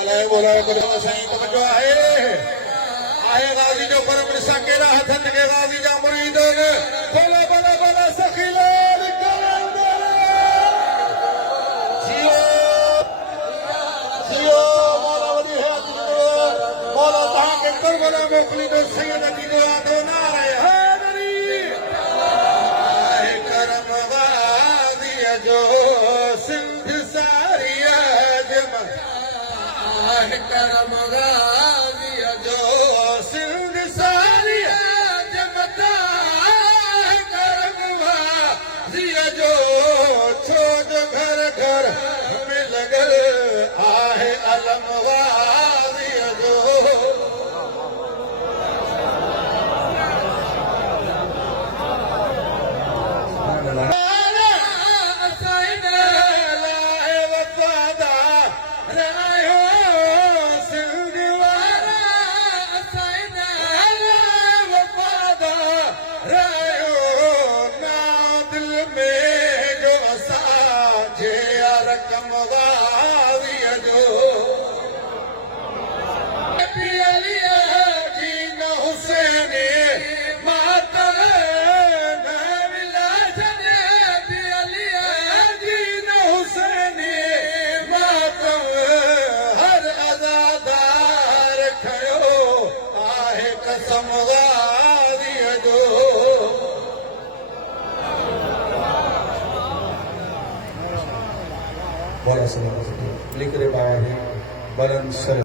अलाए बोलाओ करो साईं तवज्जो आहे गाज़ी जो परम सकेला हथन के गाज़ी जा मुरीद बोला बोला बोला सखीलाल कलंदर जियो मौला वली है मौला तहां के करबला मोकली दो सैयद की दुआ दो नारे हैदरी करम गाज़ी जो सिंध सारिया जमा करम गाज़ी जो सिंध सारिया जमता करम गाज़ी जो छो जो घर घर में लगल आहे अलम गाज़ी जो रकम गाज़ी जो जी न हुसैन मातम न विलासन जी न हुसैन मातम हर अज़ादार खयो आहे कसम गाज़ी जो लिख रहे बाबा है बरन सर